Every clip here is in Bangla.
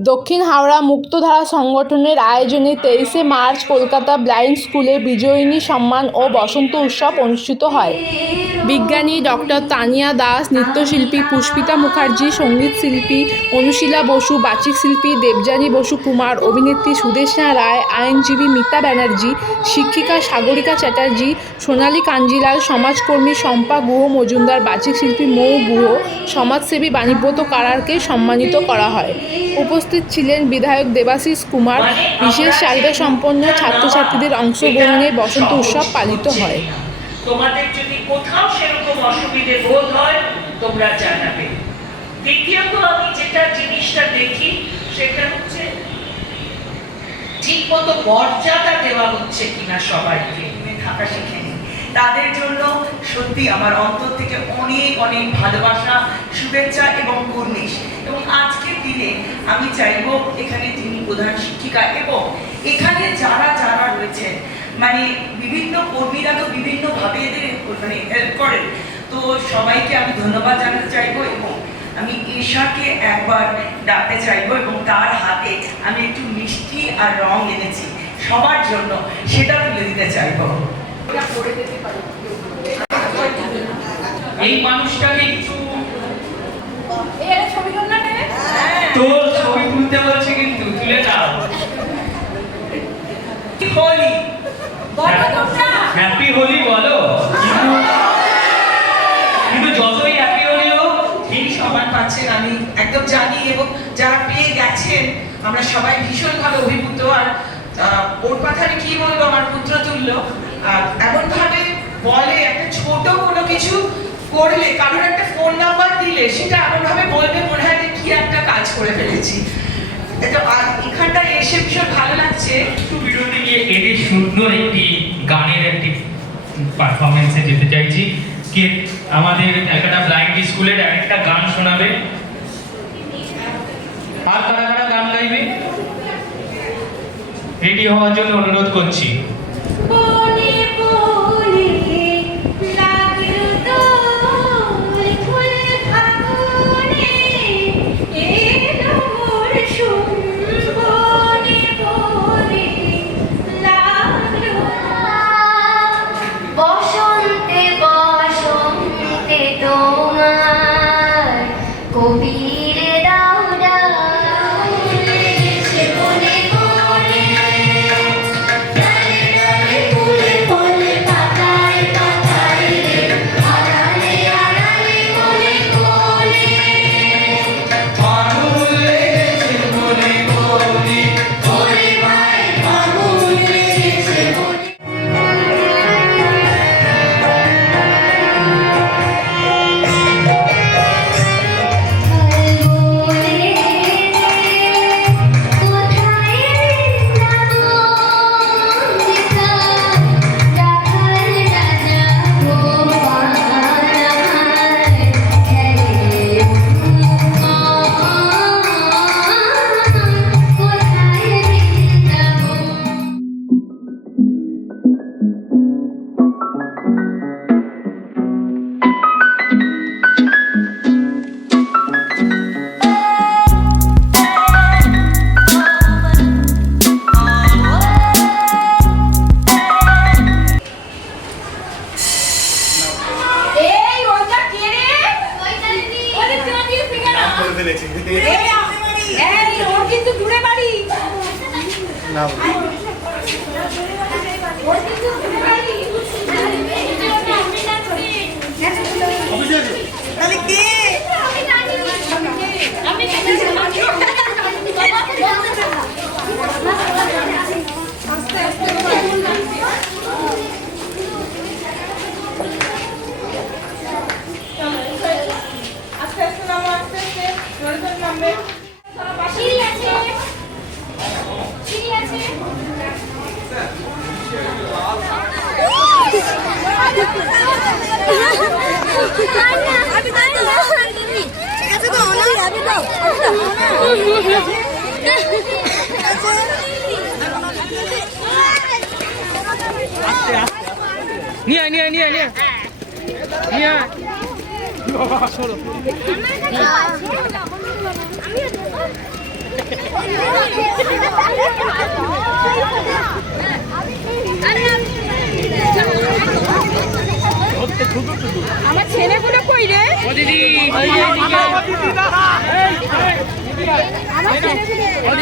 দক্ষিণ হাওড়া মুক্তধারা সংগঠনের আয়োজনে তেইশে মার্চ কলকাতা ব্লাইন্ড স্কুলে বিজয়িনী সম্মান ও বসন্ত উৎসব অনুষ্ঠিত হয়। বিজ্ঞানী ডক্টর তানিয়া দাস, নৃত্যশিল্পী পুষ্পিতা মুখার্জি, সংগীত শিল্পী অনুশীলা বসু, বাচিক শিল্পী দেবযানী বসু কুমার, অভিনেত্রী সুদেশনা রায়, আইনজীবী মিতা ব্যানার্জি, শিক্ষিকা সাগরিকা চ্যাটার্জি, সোনালী কাঞ্জিলাল, সমাজকর্মী শম্পা গুহ মজুমদার, বাচিক শিল্পী মৌ গুহ, সমাজসেবী বাণীব্রত কারারকে সম্মানিত করা হয়। উপস্থিত ছিলেন বিধায়ক দেবাশিস কুমার। বিশেষ চাহিদা সম্পন্ন ছাত্রছাত্রীদের অংশগ্রহণে বসন্ত উৎসব পালিত হয়। তোমাদের যদি কোথাও সেরকম অসুবিধে বোধ হয়, তোমরা জানাবে। দ্বিতীয়ত আমি যেটা জিনিসটা দেখি, সেটা হচ্ছে ঠিক মতো মর্যাদা দেওয়া হচ্ছে কিনা সবাইকে থাকা শিখেনি তাদের জন্য সত্যি আমার অন্তর থেকে অনেক অনেক ভালোবাসা, শুভেচ্ছা এবং কুর্নিশ। এবং আজকের দিনে আমি চাইব এখানে তিনি প্রধান শিক্ষিকা এবং এখানে যারা যারা রয়েছেন মানে বিভিন্ন কর্মীরা তো বিভিন্নভাবে এদের মানে হেল্প করেন। তো সবাইকে আমি ধন্যবাদ জানাতে চাইব এবং আমি ঈশাকে একবার ডাকতে চাইব এবং তার হাতে আমি একটু মিষ্টি আর রং এনেছি। সবার জন্য সেটা তুলে দিতে চাইব। এই মানুষটাকে একটু হ্যাঁ। তো ছবি তুলতে বলছে কিন্তু তুলে দাও হোলি। হ্যাপি হোলি বলো। কিন্তু- যতই হ্যাপি হোলি হোক এই সম্মান পাচ্ছেন আমি একদম জানি এবং যারা পেয়ে গেছেন আমরা সবাই ভীষণভাবে অভিভূত। আর ওর কথা আমি কি বলব? আমার পুত্র তুল্য। এমন ভাবে বলে একটা ছোট কোনো কিছু করলে কারোর একটা ফোন নাম্বার দিলে সেটা এমন ভাবে বলবে মনে হয় যে কি একটা কাজ করে ফেলেছি। এটা আর এখানটায় এসে ভীষণ ভালো লাগছে। একটু বিরতি গিয়ে এদের সুন্দর একটি গানের একটি পারফরমেন্সে যেতে চাইছি। কে আমাদের একটা ব্লাইন্ড স্কুলের একটা গান শোনাবে? আর কারা কারা গান গাইবে? রেডি হওয়ার জন্য অনুরোধ করছি। এই ওর কিন্তু দূরে বাড়ি। ওর কিন্তু দূরে বাড়ি। তাহলে নিয়ে নিয়ে নিয়ে নিয়ে নিয়ে আমি আমার ছেলেগুলো কই রে? আমার ছেলেগুলো।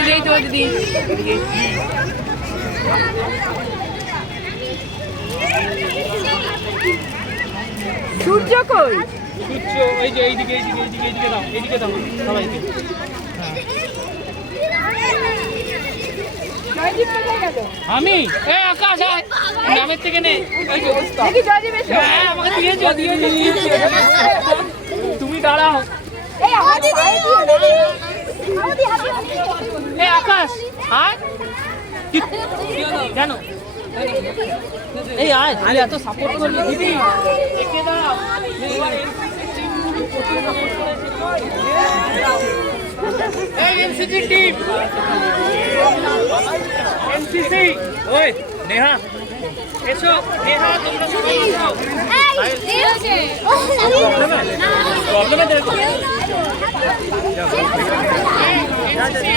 সূর্য কই? সূর্য এই যে এইদিকে এইদিকে এইদিকে এইদিকে দাও এইদিকে দাও। সবাইকে। আমি? এই আকাশ আয়। গ্রামের থেকে নে। এই যে দেখি জয়দীপ এসো হ্যাঁ আমাকে দিয়েছ দিয়েছ দিয়েছ তুমি দাঁড়াও। আকাশ আয়। কেন এই আয়। তুই এত সাপোর্ট করলি দিদি। একে দাও। এমসিসি টিম এমসিসি ওই নেহা এসো নেহা তোমরা সবাই এসো প্রবলেম আছে প্রবলেম আছে